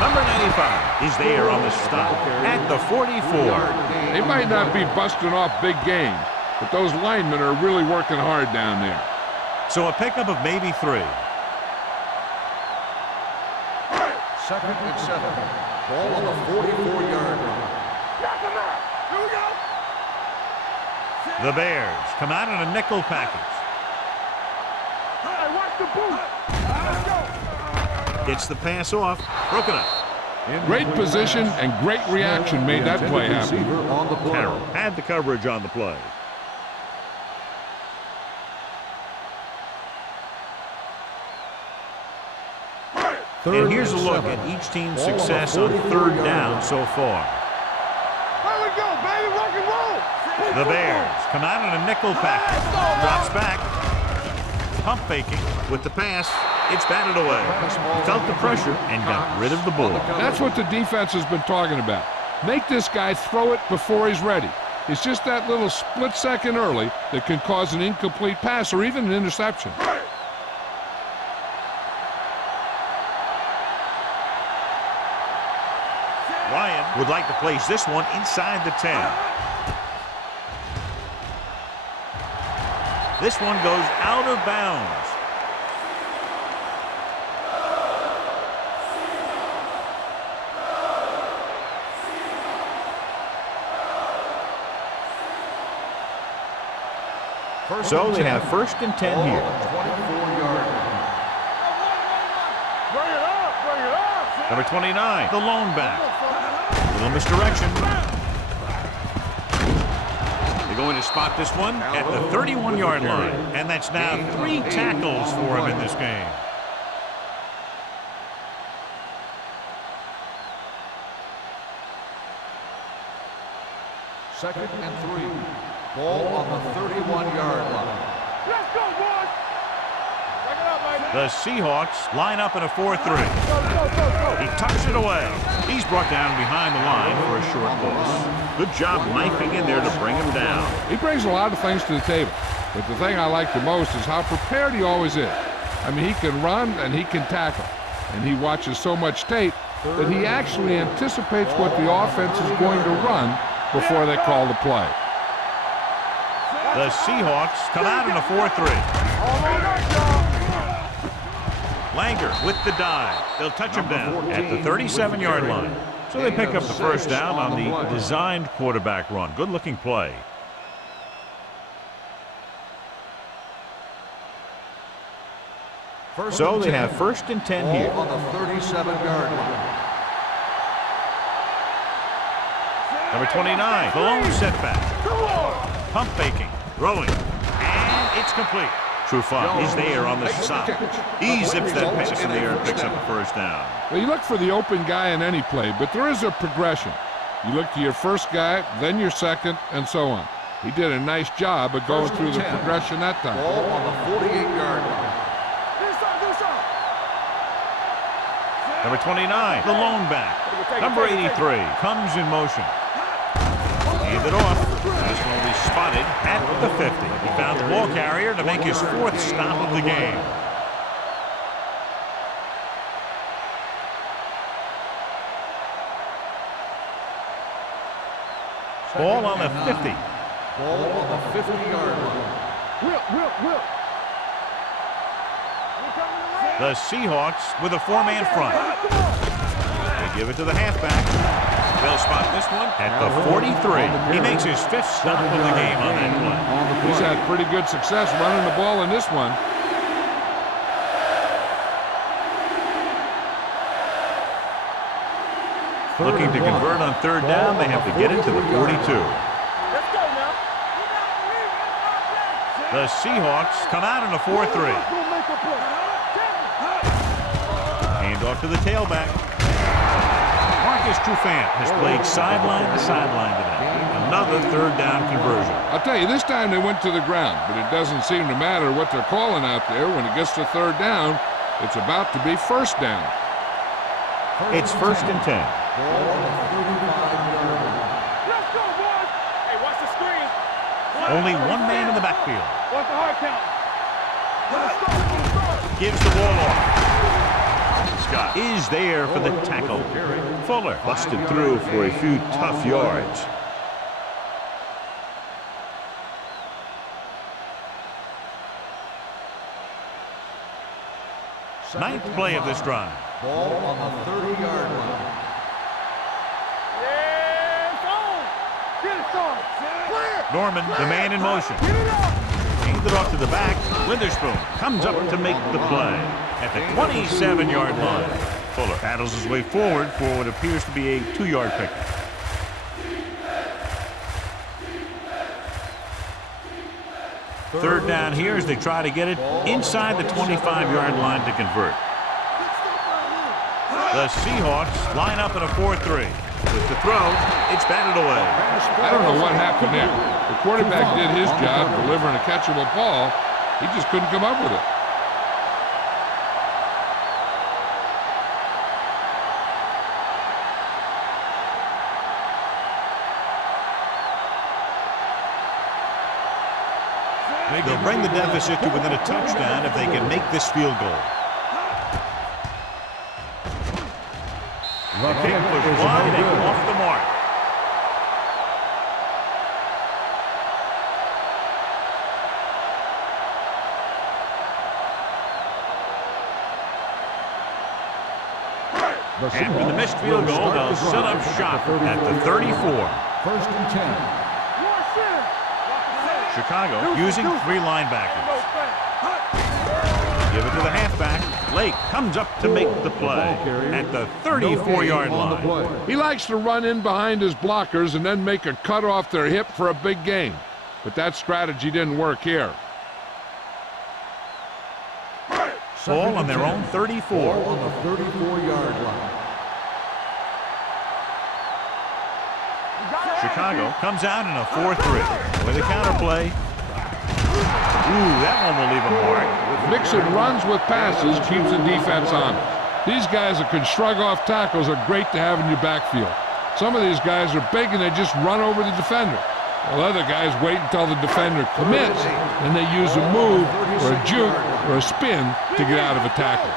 Number 95 is there on the stop at the 44. They might not be busting off big games, but those linemen are really working hard down there. So a pickup of maybe 3. 2nd and 7. Ball on the 44-yard line. Here we go. The Bears come out in a nickel package. Hey, watch the boot. Let's go. Gets the pass off. Broken up. Great position and great reaction made that play happen. On the play. Carroll had the coverage on the play. And here's a look at each team's success on third down so far. Here we go, baby. Rock and roll. The Bears come out in a nickel package. Drops back. Pump faking with the pass. It's batted away. He felt the pressure and got rid of the ball. That's what the defense has been talking about. Make this guy throw it before he's ready. It's just that little split second early that can cause an incomplete pass or even an interception. Ryan would like to place this one inside the 10. This one goes out of bounds. So they have 1st and 10 here. 24-yard line. Bring it up. Number 29, the lone back. Little misdirection. They're going to spot this one at the 31-yard line. And that's now 3 tackles for him in this game. Second and 3. Ball on the 31-yard line. Let's go, boys. Break it up, baby. The Seahawks line up in a 4-3. Go. He tucks it away. He's brought down behind the line for a short loss. Good job knifing in there to bring him down. He brings a lot of things to the table, but the thing I like the most is how prepared he always is. I mean, he can run and he can tackle, and he watches so much tape that he actually anticipates what the offense is going to run before they call the play. The Seahawks come out in a 4-3. Langer with the dive. They'll touch him down at the 37-yard line. So they pick up the first down on the designed quarterback run. Good-looking play. So they have 1st and 10 here. On the 37-yard line. Number 29, the lone setback. Pump faking, throwing, and it's complete. Trufant is there on the stop. He zips that pass in the air and picks up the first down. Well, you look for the open guy in any play, but there is a progression. You look to your first guy, then your second, and so on. He did a nice job of going through the progression that time. Ball on the 48-yard line. Number 29, the lone back. Number 83 comes in motion. Hand it off. Pass will be spotted at the 50. He found the ball carrier to make his 4th stop of the game. Ball on the 50. Ball on the 50-yard line. Will. The Seahawks with a 4-man front. They give it to the halfback. They'll spot this one at the 43. He makes his 5th stop of the game on that play. He's had pretty good success running the ball in this one. Looking to convert on 3rd down, they have to get it to the 42. Let's go now. The Seahawks come out in a 4-3. Hand off to the tailback. Marcus Trufant has played sideline to sideline today. Another 3rd down conversion. I'll tell you, this time they went to the ground, but it doesn't seem to matter what they're calling out there. When it gets to 3rd down, it's about to be 1st down. It's 1st and 10. Ball on the 35-yard line. Let's go, boys. Hey, watch the screen. Only one man in the backfield. Watch the hard count. Gives the ball off. Scott is there for the tackle. Fuller busted through for a few tough yards. Ninth play of this drive. Ball on the 30-yard line. Norman, the man in motion. Handed off to the back. Witherspoon comes up to make the play at the 27-yard line. Fuller paddles his way forward for what appears to be a 2-yard pickup. Third down here as they try to get it inside the 25-yard line to convert. The Seahawks line up in a 4-3. With the throw, it's batted away. I don't know what happened there. The quarterback did his job delivering a catchable ball. He just couldn't come up with it. They'll bring the deficit to within a touchdown if they can make this field goal. The kick was wide and off the mark. After the missed field goal, they'll set up shop at the 34. 1st and 10. Chicago using 3 linebackers. Give it to the halfback. Lake comes up to make the play at the 34-yard line. He likes to run in behind his blockers and then make a cut off their hip for a big gain. But that strategy didn't work here. Ball on their own 34. Ball on the 34-yard line. Chicago comes out in a 4-3 with a counterplay. Ooh, that one will leave a mark. Mixing runs with passes keeps the defense honest. These guys that can shrug off tackles are great to have in your backfield. Some of these guys are big and they just run over the defender. While other guys wait until the defender commits and they use a move or a juke or a spin to get out of a tackle.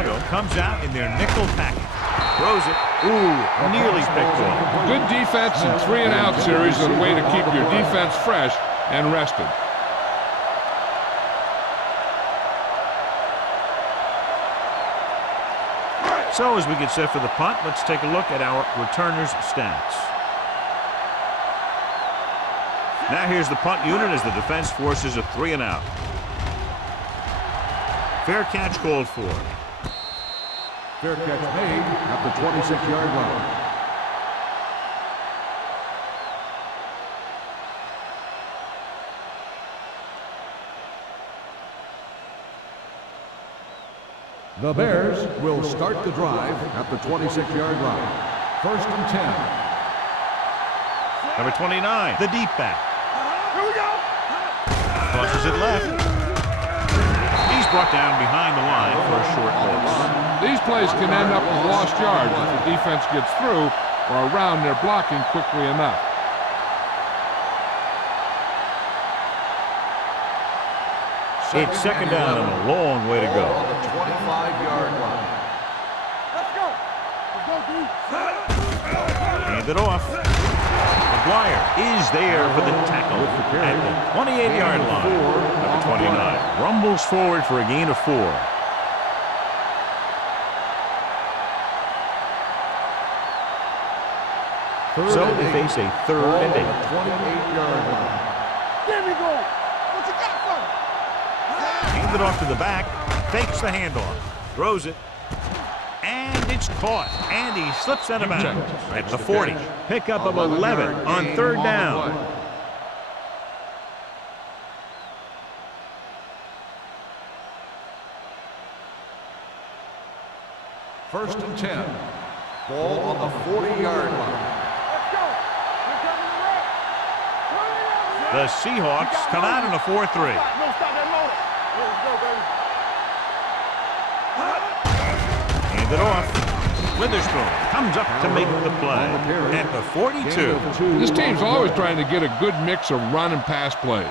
Chicago comes out in their nickel package. Throws it. Ooh, nearly picked off. Good defense and 3-and-out series are the way to keep your defense fresh and rested. So as we get set for the punt, let's take a look at our returners' stats. Now here's the punt unit as the defense forces a 3-and-out. Fair catch called for. Fair catch made at the 26-yard line. The Bears will start the drive at the 26-yard line. 1st and 10. Number 29, the deep back. Here we go. Tosses it left. He's brought down behind the line for a short loss. These plays can end up with lost yards if the defense gets through or around their blocking quickly enough. It's second down and a long way to go. On the 25-yard line. Let's go. Let's go, D. Hand it off. McGuire is there for the tackle at the 28-yard line. Number 29 rumbles forward for a gain of 4. So they face a 3rd and 8. 28-yard line. There we go. What you got for me? Hand it off to the back. Fakes the handoff. Throws it. And it's caught. And he slips out of bounds at the 40. Pickup of 11 on 3rd down. First and 10. Ball on the 40-yard line. Let's go. We're coming to right. The Seahawks come out in a 4-3. No, stop that motor. Let's go, baby. Hand it off. Witherspoon comes up to make the play at the 42. This team's always trying to get a good mix of run and pass plays.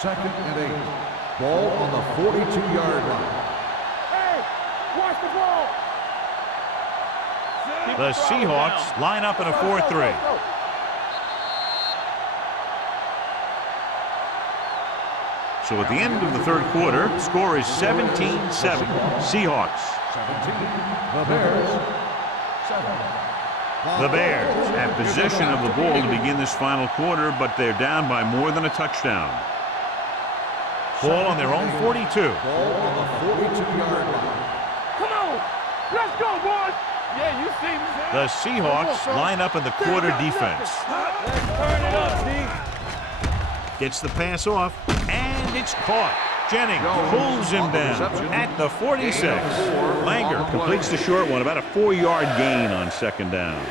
Second and 8. Ball on the 42-yard line. Hey, watch the ball. The Seahawks line up in a 4-3. So at the end of the 3rd quarter, score is 17-7. Seahawks. 17. The Bears. 7. The Bears have possession of the ball to begin this final quarter, but they're down by more than a touchdown. Ball on their own 42. Ball on the 42-yard line. Come on. Let's go, boys. Yeah, you see me. The Seahawks line up in the quarter defense. Let's turn it up, D. Gets the pass off, and it's caught. Jennings pulls him down at the 46. Langer completes the short one, about a 4-yard gain on 2nd down.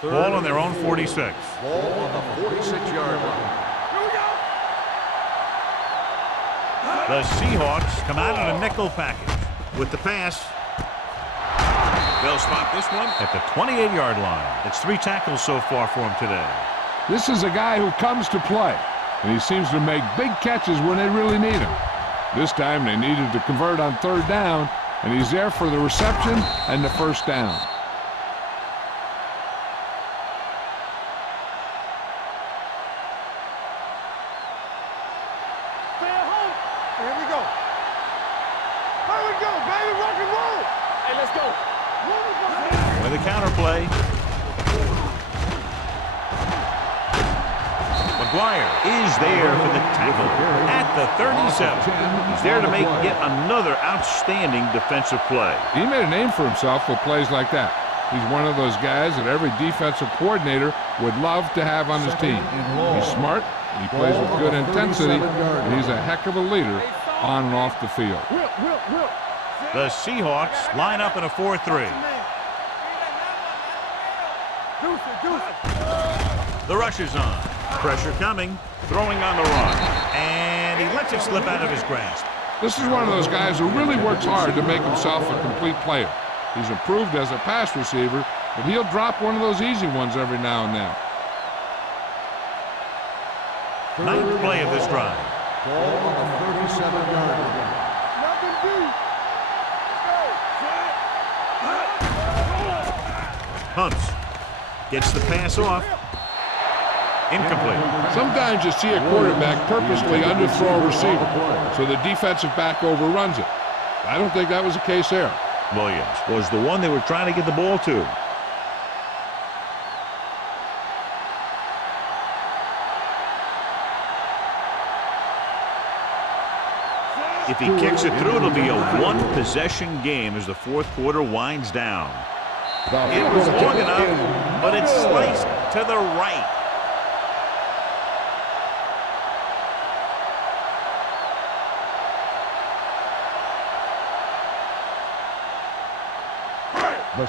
Ball on their own 46. Ball on the 46-yard line. Here we go. The Seahawks come out in a nickel package with the pass. They'll spot this one at the 28-yard line. It's 3 tackles so far for him today. This is a guy who comes to play, and he seems to make big catches when they really need him. This time they needed to convert on 3rd down, and he's there for the reception and the 1st down. Stay at home. Here we go. Here we go, baby. Rock and roll. Hey, let's go. With a counter play. McGuire is there for the tackle at the 37. He's there to make yet another outstanding defensive play. He made a name for himself with plays like that. He's one of those guys that every defensive coordinator would love to have on his team. He's smart, he plays with good intensity, and he's a heck of a leader on and off the field. The Seahawks line up in a 4-3. The rush is on. Pressure coming. Throwing on the run. And he lets it slip out of his grasp. This is one of those guys who really works hard to make himself a complete player. He's improved as a pass receiver, but he'll drop one of those easy ones every now and then. Ninth play of this drive. Ball on the 37-yard line. Nothing deep. Hunts. Gets the pass off. Incomplete. Sometimes you see a quarterback purposely underthrow a receiver, so the defensive back overruns it. I don't think that was the case there. Williams was the one they were trying to get the ball to. If he kicks it through, it'll be a one-possession game as the fourth quarter winds down. It was long enough, but it's sliced to the right.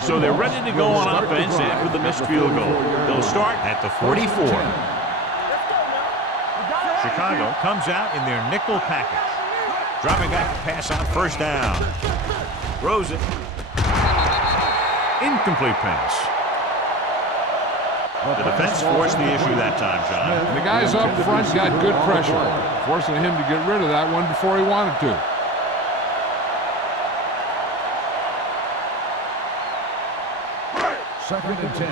So they're ready to go on offense after the missed field goal. They'll start at the 44. Chicago comes out in their nickel package. Dropping back to pass on first down. Throws it. Incomplete pass. The defense forced the issue that time, John. And the guys up front got good pressure, forcing him to get rid of that one before he wanted to. Second and 10.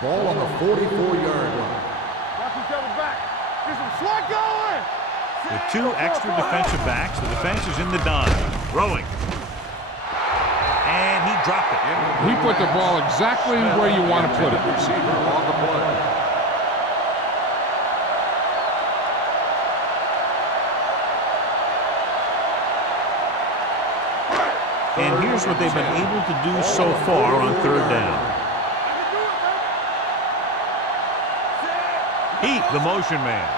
Ball on the 44-yard line. Watch each other back. Get some slot going. With two extra defensive backs, the defense is in the dime. Throwing. And he dropped it. He put the ball exactly where you want to put it. Receiver on the play. And here's what they've been able to do so far on third down. Heat, the motion man.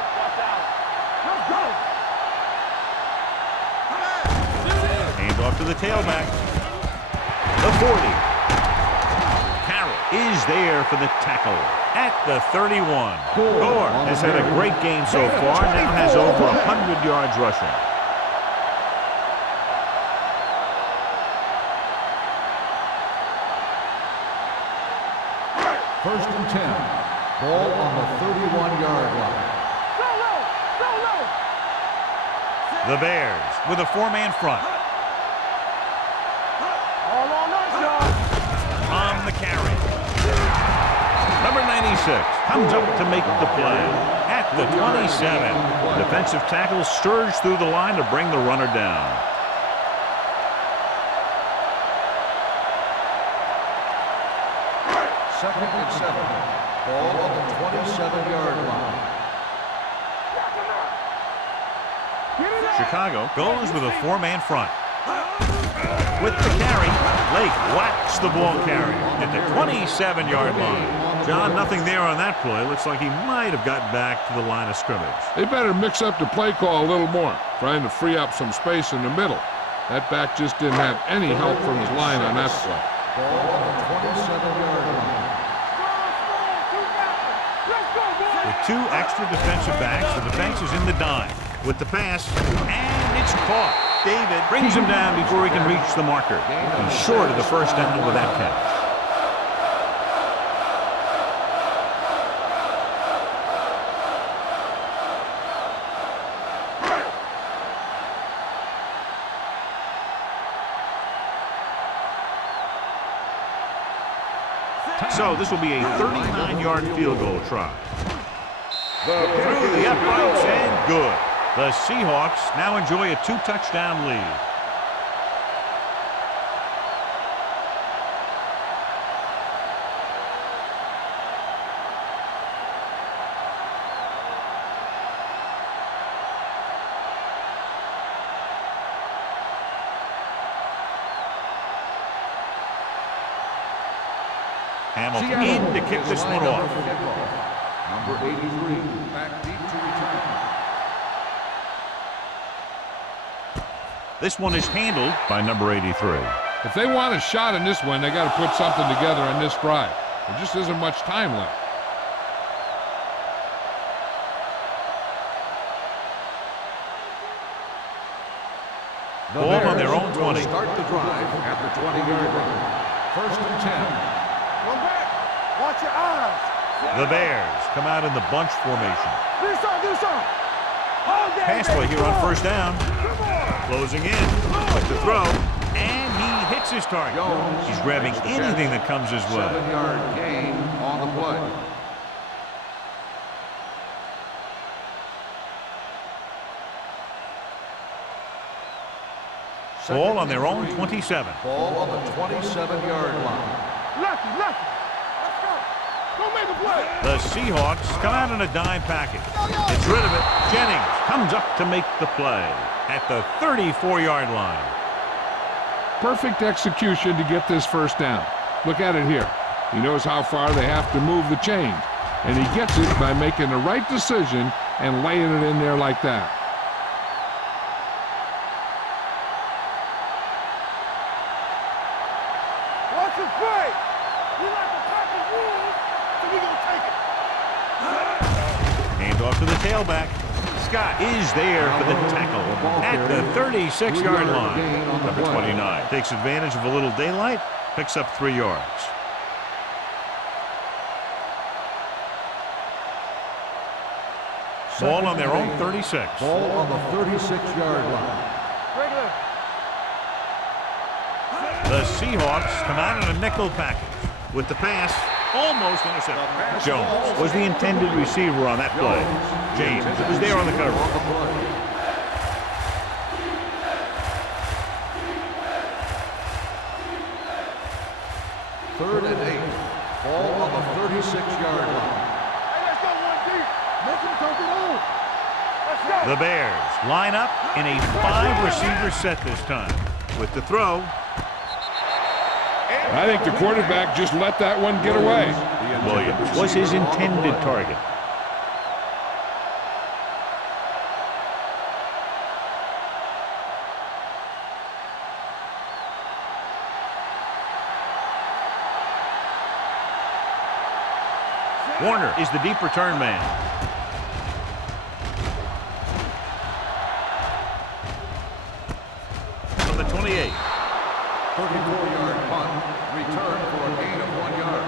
Hand off to the tailback. The 40. Carroll is there for the tackle at the 31. Gore has had a great game so far, now has over 100 yards rushing. First and 10. Ball on the 31-yard line. The Bears with a four-man front. All on us, y'all. On the carry. Number 96 comes up to make the play at the 27. Defensive tackle surged through the line to bring the runner down. Second and 7. Ball on the 27-yard line. Chicago goes with a four-man front. With the carry, Lake whacks the ball carrier at the 27-yard line. John, nothing there on that play. Looks like he might have gotten back to the line of scrimmage. They better mix up the play call a little more, trying to free up some space in the middle. That back just didn't have any help from his line on that play. Ball on the 27-yard line. With two extra defensive backs, the defense is in the dime. With the pass, and it's caught. David brings him down before he can reach the marker. He's short of the first down with that catch. So this will be a 39-yard field goal try. Through the uprights and good. The Seahawks now enjoy a two-touchdown lead. Hamilton in to kick this one off. Number 83, back deep to return. This one is handled by number 83. If they want a shot in this one, they got to put something together on this drive. There just isn't much time left. Ball on their own 20. Start the drive at the 20-yard line. First and 10. Go back. Watch your eyes. The Bears come out in the bunch formation. Do something. Hold that, Pass play baby. here on Come first down. Closing in. Quick to throw. And he hits his target. He's grabbing anything that comes his way. 7-yard gain on the play. Ball on their own 27. Ball on the 27-yard line. Lucky. Let's go. Go make a play. The Seahawks come out in a dime package. It's rid of it. Jennings comes up to make the play at the 34-yard line. Perfect execution to get this first down. Look at it here. He knows how far they have to move the chain, and he gets it by making the right decision and laying it in there like that. Watch the play. We like the Packers rules, so we gonna take it. Hand off to the tailback. Scott is there for the tackle at the 36-yard line. Number 29 takes advantage of a little daylight, picks up 3 yards. Ball on their own 36. Ball on the 36-yard line. Regular. The Seahawks come out in a nickel package with the pass almost intercepted. Jones was the intended receiver on that play. James was there on the cover. Third and 8. Ball on the 36-yard line. Hey, let's go one deep. Make him take it on. Let's go. The Bears line up in a 5-receiver set this time. With the throw, I think the quarterback just let that one get away. Williams was his intended target. Warner is the deep return man. From the 28. 34-yard punt. Return for a gain of 1 yard.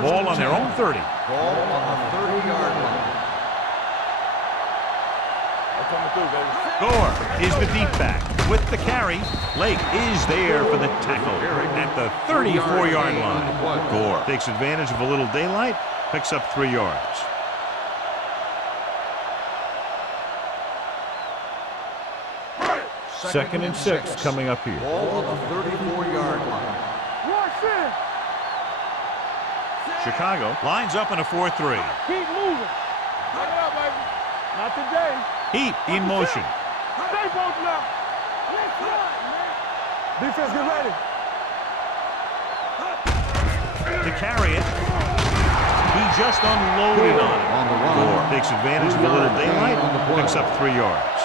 Ball on their own 30. Ball on the 30-yard line. Coming through, baby. Gore is the deep back with the carry. Lake is there for the tackle at the 34-yard line. Gore takes advantage of a little daylight, picks up 3 yards. Second and 6 coming up here. Ball on the 34-yard line. Rush in. Chicago lines up in a 4-3. Keep moving. Back it up, baby. Not today. Heat in motion. Stay both now. Let's run, man. Defense, get ready. To carry it. He just unloaded on it. On the run. Gore takes advantage of a little daylight, picks up 3 yards.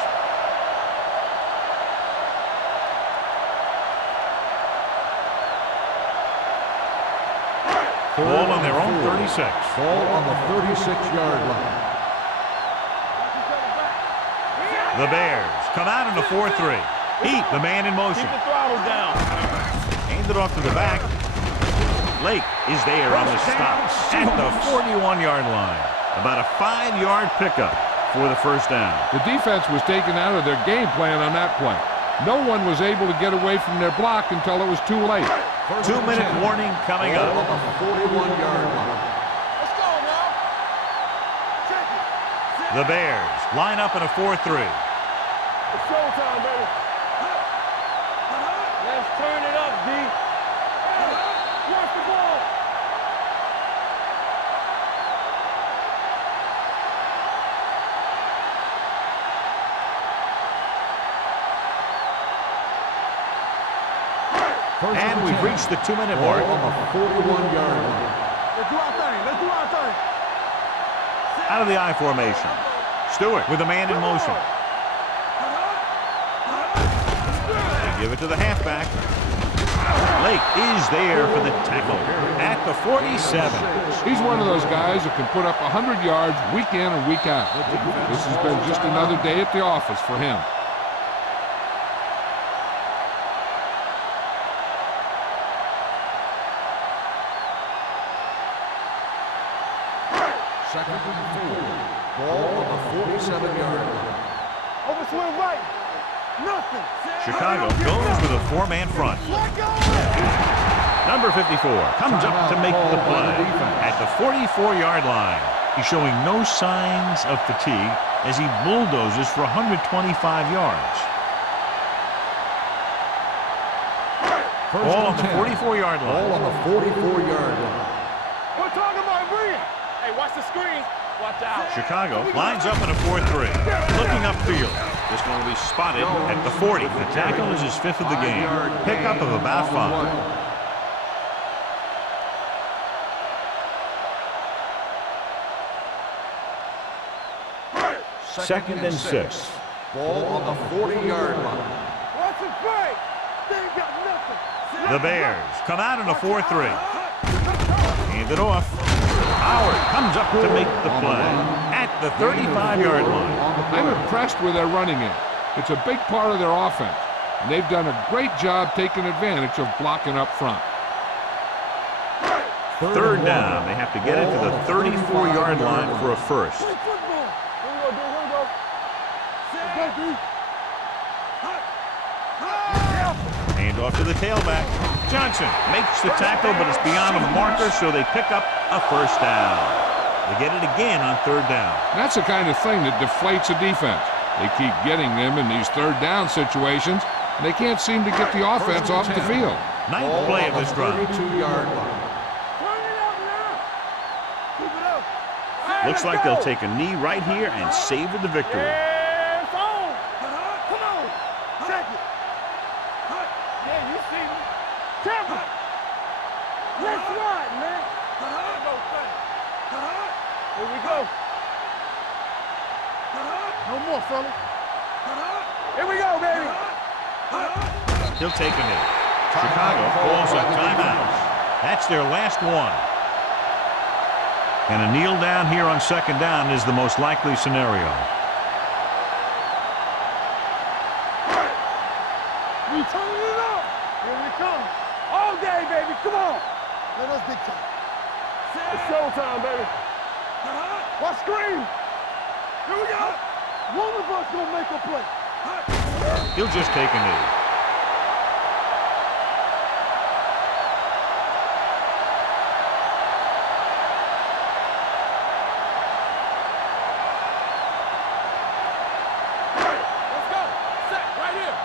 Ball on their own 36. Ball on the 36-yard line. The Bears come out in a 4-3. Heat, the man in motion. Keep the throttle down. Hand it off to the back. Lake is there on the stop at the 41-yard line. About a 5-yard pickup for the first down. The defense was taken out of their game plan on that play. No one was able to get away from their block until it was too late. 2-minute warning coming Ball up. on the 41-yard line. Let's go, now. Check it. The Bears line up in a 4-3. It's showtime, baby. Let's turn it up, D. Watch the ball. And we've reached the 2-minute Ball mark. on the 41-yard line. Let's do our thing. Let's do our thing. Out of the I formation. Stewart with a man in motion. They give it to the halfback. Lake is there for the tackle at the 47. He's one of those guys that can put up 100 yards week in and week out. This has been just another day at the office for him. Second and 4. Ball on the 47-yard line. Overswing right. Nothing. Chicago goes with a four-man front. Number 54 comes up to make the play at the 44-yard line. He's showing no signs of fatigue as he bulldozes for 125 yards. Ball on the 44-yard line. Ball on the 44-yard line. We're talking about Bria. Hey, watch the screen. Watch out. Chicago lines up in a 4-3. Looking upfield. This one will be spotted at the 40. The tackle is his 5th of the game. Pickup of about 5. Second and 6. Ball on the 40-yard line. Watch the play. They ain't got nothing. The Bears come out in a 4-3. Hand it off. Howard comes up to make the play at the 35-yard line. I'm impressed with their running game. It's a big part of their offense, and they've done a great job taking advantage of blocking up front. Third down. They have to get it to the 34-yard line for a first. Play football. Here we go, dude. Here we go. Go, dude. Hand off to the tailback. Johnson makes the tackle, but it's beyond a marker, so they pick up a first down. They get it again on third down. That's the kind of thing that deflates a defense. They keep getting them in these third down situations, and they can't seem to get the offense off the field. Ninth play of this drive. 32-yard line. Turn it up now. Keep it up. Looks like they'll take a knee right here and savor the victory. Yeah, it's on. Come on. Check it. Yeah, you see me. Temper. Let's ride, man. Here we go. No more, fella. Here we go, baby. He'll take a knee. Chicago calls a timeout. That's their last one. And a kneel down here on second down is the most likely scenario. We turning it up. Here we come. All day, baby. Come on. Let us big time. It's showtime, baby. Watch screen. Here we go. One of us gonna make a play. He'll just take a knee. Let's go. Set right here.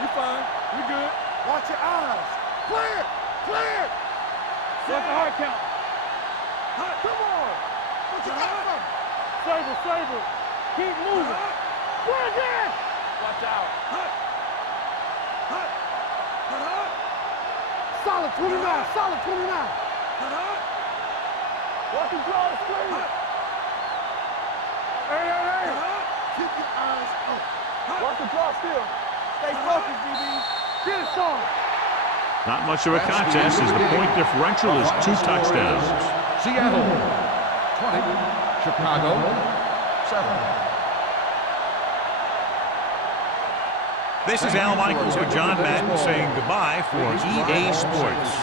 We fine. We good. Watch your eyes. Clear. Clear. What's the hard count? Come on. What you got from? Saber. Keep moving. Bring it. Watch out. Solid 29. Solid 29. Watch him draw the screen. Hey. Keep your eyes up. Watch the draw still. Stay focused, DB. Get it, Sean. Not much of a contest as the point differential is 2 touchdowns. Seattle 20, Chicago 7. This is Al Michaels with John Madden saying goodbye for EA Sports.